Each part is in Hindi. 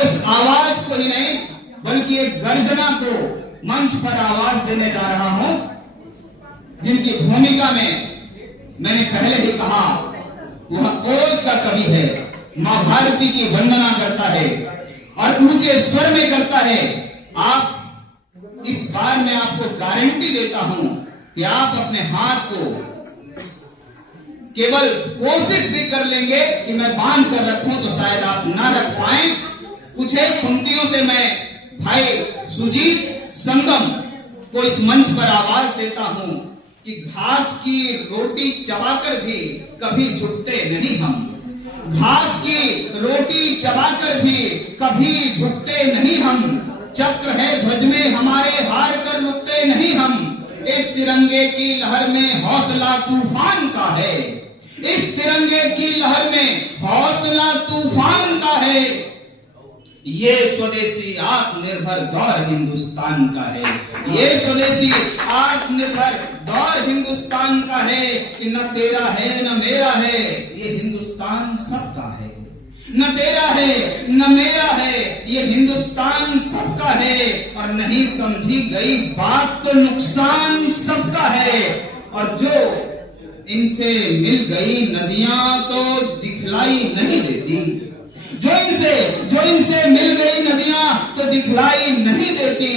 उस आवाज को ही नहीं बल्कि एक गर्जना को मंच पर आवाज देने जा रहा हूं, जिनकी भूमिका में मैंने पहले ही कहा वह ओज का कवि है, मां भारती की वंदना करता है और ऊंचे स्वर में करता है। आप इस बार मैं आपको गारंटी देता हूं कि आप अपने हाथ को केवल कोशिश भी कर लेंगे कि मैं बांध कर रखूं तो शायद आप ना रख पाए। कुछ एक पंक्तियों से मैं भाई सुजीत संगम को इस मंच पर आवाज देता हूं कि घास की रोटी चबाकर भी कभी झुकते नहीं हम, घास की रोटी चबाकर भी कभी झुकते नहीं हम, चक्र है ध्वज में हमारे हार कर रुकते नहीं हम, इस तिरंगे की लहर में हौसला तूफान का है, इस तिरंगे की लहर में हौसला तूफान का है, ये स्वदेशी आत्मनिर्भर दौर हिंदुस्तान का है, ये स्वदेशी आत्मनिर्भर दौर हिंदुस्तान का है कि न तेरा है न मेरा है, ये हिंदुस्तान सबका है, न तेरा है न मेरा है, ये हिंदुस्तान सबका है, और नहीं समझी गई बात तो नुकसान सबका है, और जो इनसे मिल गई नदियां तो दिखलाई नहीं देती, जो इनसे मिल गई नदियां तो दिखलाई नहीं देती,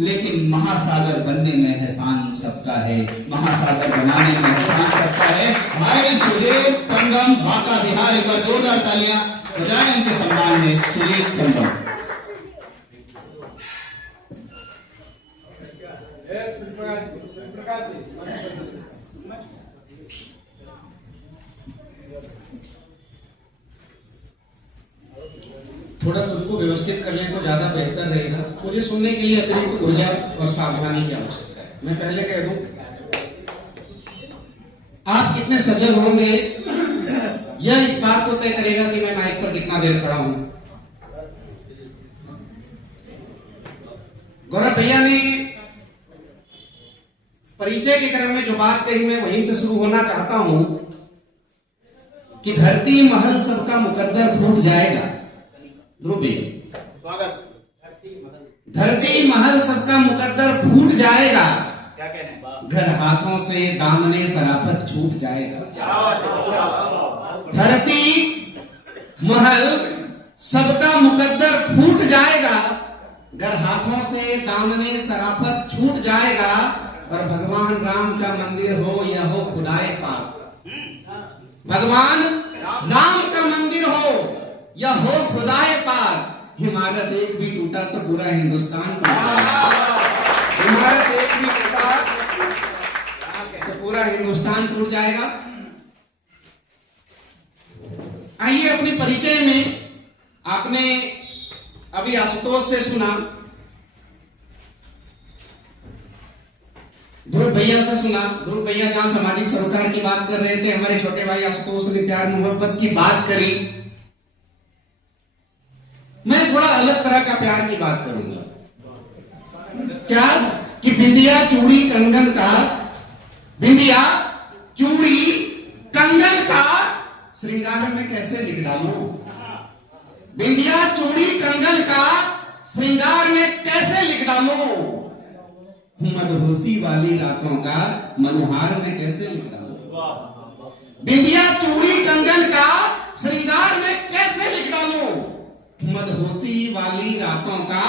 लेकिन महासागर बनने में एहसान सबका है, महासागर बनाने में एहसान सबका है। हमारे सुजीत संगम बांका बिहार, एक बार जोरदार तालियां बजाएं उनके सम्मान में। सुजीत संगम थोड़ा खुद को व्यवस्थित कर लें तो ज्यादा बेहतर रहेगा। मुझे सुनने के लिए अतिरिक्त ऊर्जा और सावधानी की आवश्यकता है। मैं पहले कह दूं, आप कितने सजग होंगे यह इस बात को तय करेगा कि मैं माइक पर कितना देर खड़ा हूं। गौरव भैया ने परिचय के क्रम में जो बात कही, मैं वहीं से शुरू होना चाहता हूं कि धरती महल सबका मुकद्दर फूट जाएगा। ध्रुव स्वागत। धरती महल सबका मुकद्दर फूट जाएगा, क्या कहने, घर हाथों से दामने सराफत छूट जाएगा। धरती महल सबका मुकद्दर फूट जाएगा, घर हाथों से दामने सराफत छूट जाएगा, और भगवान राम का मंदिर हो या हो खुदाए पाक, भगवान राम का मंदिर हो या हो खुदाए पाक, इमारत एक भी टूटा तो पूरा हिंदुस्तान इमारत एक भी टूटा तो पूरा हिंदुस्तान टूट जाएगा। आइए अपने परिचय में, आपने अभी आशुतोष से सुना, ध्रुव भैया से सुना। ध्रुव भैया जहां सामाजिक सरोकार की बात कर रहे थे, हमारे छोटे भाई आशुतोष ने प्यार मोहब्बत की बात करी। मैं थोड़ा अलग तरह का प्यार की बात करूंगा। क्या कि बिंदिया चूड़ी कंगन का, बिंदिया चूड़ी कंगन का श्रृंगार में कैसे लिख डालूं, बिंदिया चूड़ी कंगन का श्रृंगार में कैसे लिख डालूं, मदहोशी वाली रातों का मनोहार में कैसे लिख डालूं, बिंदिया चूड़ी कंगन का श्रृंगार में कैसे लिख डालूं, मदहोशी वाली रातों का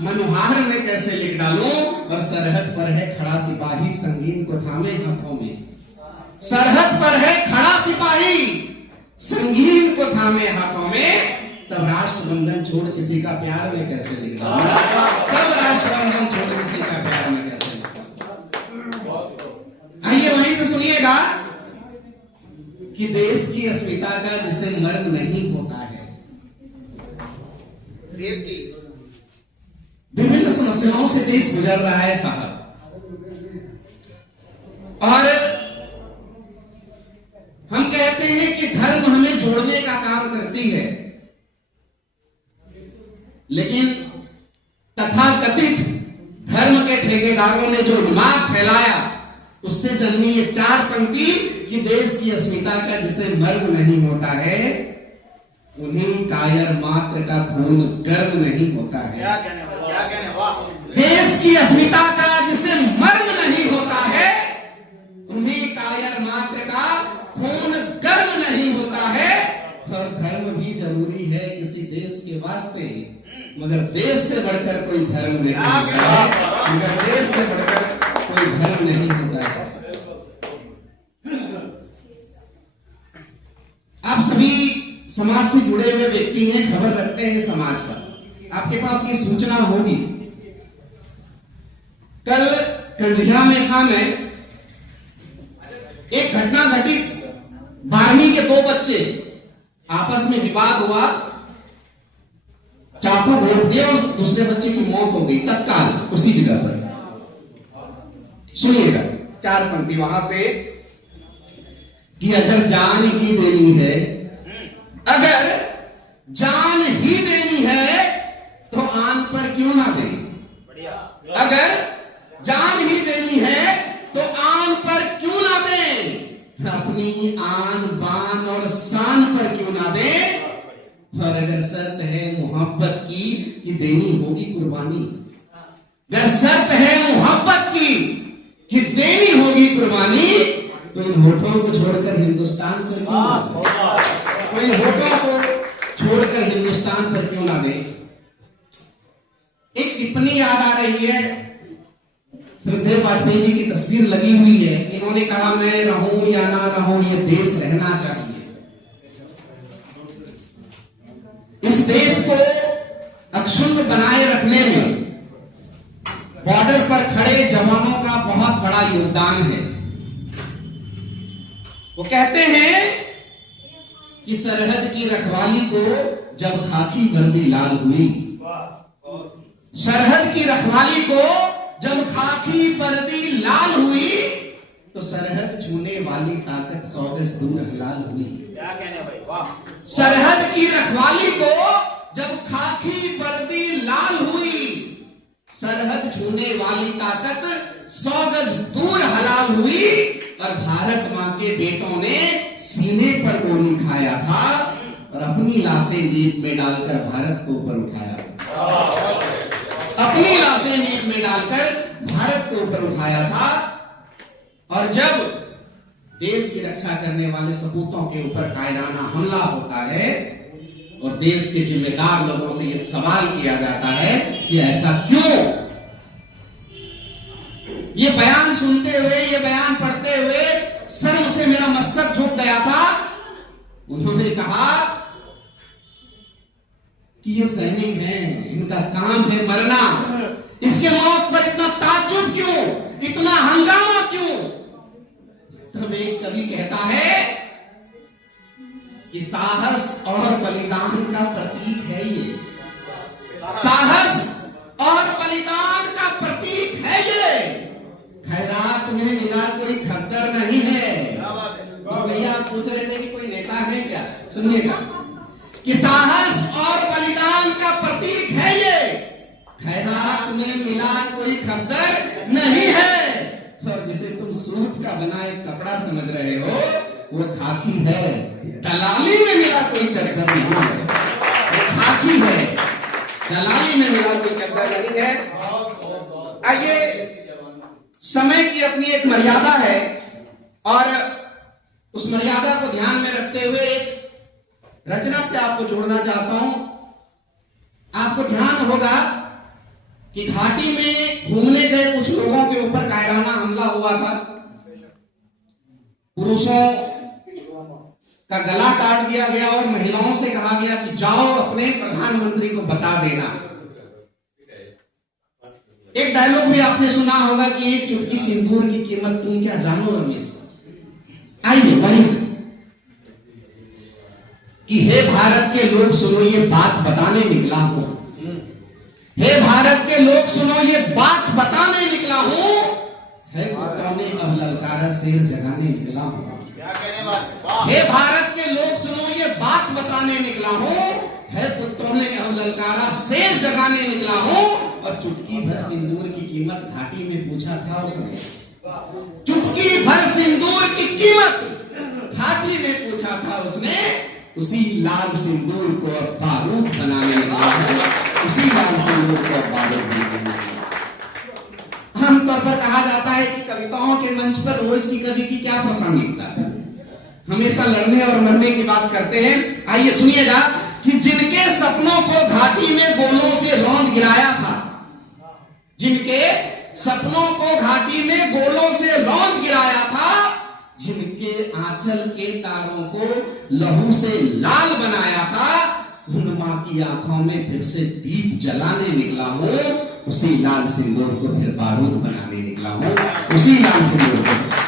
मनोहार में कैसे लिख डालूं, और सरहद पर है खड़ा सिपाही संगीन को थामे हाथों में, सरहद पर है खड़ा सिपाही संगीन को थामे हाथों में, तब राष्ट्रबंधन छोड़ किसी का प्यार में कैसे लिख डालूं, तब राष्ट्रबंधन छोड़ किसी का प्यार में कैसे लिख डालूं। आइए वहीं से सुनिएगा कि देश की अस्मिता का जिसे मर्म नहीं होता है, देश की विभिन्न समस्याओं से देश गुजर रहा है साहब, और हम कहते हैं कि धर्म हमें जोड़ने का काम करती है, लेकिन तथाकथित धर्म के ठेकेदारों ने जो दिमाग फैलाया, उससे जन्मी ये चार पंक्ति कि देश की अस्मिता का जिसे मर्म नहीं होता है, उन्हीं कायर मात्र का खून गर्म नहीं होता है। क्या कहने वाह। देश की अस्मिता का जिसे मर्म नहीं होता है, उन्हीं कायर मात्र का खून गर्म नहीं होता है। और धर्म भी जरूरी है किसी देश के वास्ते, मगर देश से बढ़कर कोई धर्म नहीं होता है। मगर देश से बढ़कर कोई धर्म नहीं होता है। आप सभी समाज से जुड़े हुए व्यक्ति हैं, खबर रखते हैं समाज का, आपके पास ये सूचना होगी। कल कंजिया में था मैं, एक घटना घटी। 12वीं के 2 बच्चे आपस में विवाद हुआ, चाकू घोंप दिए और दूसरे बच्चे की मौत हो गई तत्काल उसी जगह पर। सुनिएगा 4 पंक्ति वहां से कि अगर जान ही देनी है, अगर जान ही देनी है तो आन पर क्यों ना दें। अगर जान ही देनी है तो आन पर क्यों ना दें, अपनी आन बान और शान पर क्यों ना दें। और अगर शर्त है मोहब्बत की कि देनी होगी कुर्बानी, अगर शर्त है मोहब्बत की कि देनी होगी कुर्बानी, तो इन होठों को छोड़कर हिंदुस्तान पर क्यों ना दें। तो इन होठों को छोड़कर हिंदुस्तान पर क्यों ना दें। एक टिप्पणी याद आ रही है, श्रद्धेय वाजपेयी जी की तस्वीर लगी हुई है। इन्होंने कहा मैं रहूं या ना रहूं, ये देश रहना चाहिए। इस देश को अक्षुण्ण बनाए रखने में बॉर्डर पर खड़े जवानों का बहुत बड़ा योगदान है। वो कहते हैं कि सरहद की रखवाली को जब खाकी वर्दी लाल हुई, सरहद की रखवाली को जब खाकी वर्दी लाल हुई, तो सरहद छूने वाली ताकत 100 गज दूर हलाल हुई। क्या कहने भाई वाह। सरहद की रखवाली को जब खाकी वर्दी लाल हुई, सरहद छूने वाली ताकत 100 गज दूर हलाल हुई। और भारत मां के बेटों ने सीने पर गोली खाया था और अपनी लाशें नींद में डालकर भारत को ऊपर उठाया। अपनी लाशें नींद में डालकर भारत को ऊपर उठाया था। और जब देश की रक्षा करने वाले सपूतों के ऊपर कायराना हमला होता है और देश के जिम्मेदार लोगों से यह सवाल किया जाता है कि ऐसा क्यों। ये बयान सुनते हुए, ये बयान पढ़ते हुए शर्म से मेरा मस्तक झुक गया था। उन्होंने कहा कि ये सैनिक हैं, इनका काम है मरना, इसके मौत पर इतना ताज्जुब क्यों, इतना हंगामा क्यों। तब एक कवि कहता है कि साहस और बलिदान का प्रतीक है ये, साहस और बलिदान का प्रतीक है ये। खैरात में मिला कोई खद्दर नहीं है। तो भैया आप पूछ रहे थे कि कोई नेता है क्या, सुनिएगा कि साहस और बलिदान का प्रतीक है ये, खैरात में मिला कोई खद्दर नहीं है। और जिसे तुम सूत का बना एक कपड़ा समझ रहे हो वो खाकी है, दलाली में मिला कोई चद्दर नहीं है, वो खाकी है, दलाली में मिला कोई चद्दर नहीं है। आइए, समय की अपनी एक मर्यादा है और उस मर्यादा को ध्यान में रखते हुए एक रचना से आपको जोड़ना चाहता हूं। आपको ध्यान होगा कि घाटी में घूमने गए कुछ लोगों के ऊपर कायराना हमला हुआ था। पुरुषों का गला काट दिया गया और महिलाओं से कहा गया कि जाओ अपने प्रधानमंत्री को बता देना। एक डायलॉग भी आपने सुना होगा कि एक चुटकी सिंदूर की कीमत तुम क्या जानो रमेश। आइए वहीं से कि हे भारत के लोग सुनो ये बात बताने निकला हूं, हे भारत के लोग सुनो ये बात बताने निकला हूं, है कुत्तों ने अब ललकारा शेर जगाने निकला हूं। क्या कहने वाह। हे भारत के लोग सुनो ये बात बताने निकला हूं, है कुत्तों ने अब ललकारा शेर जगाने निकला हूं। और चुटकी भर सिंदूर की कीमत घाटी में पूछा था उसने, चुटकी भर सिंदूर की कीमत घाटी में पूछा था उसने। उसी लाल सिंदूर को अब बारूद बनाने निकला हूं, उसी लाल सिंदूर को अब बारूद बनाने निकला हूं। आमतौर पर कहा जाता है कि कविताओं के मंच पर रोज की कवि की क्या प्रासंगिकता है, हमेशा लड़ने और मरने की बात करते हैं। आइए सुनिएगा कि जिनके सपनों को घाटी में गोलों से रौंद गिराया था, जिनके सपनों को घाटी में गोलों से रौंद गिराया था, जिनके आंचल के तारों को लहू से लाल बनाया था, उन मां की आंखों में फिर से दीप जलाने निकला हूं, उसी लाल सिंदूर को फिर बारूद बनाने निकला हूं, उसी लाल सिंदूर को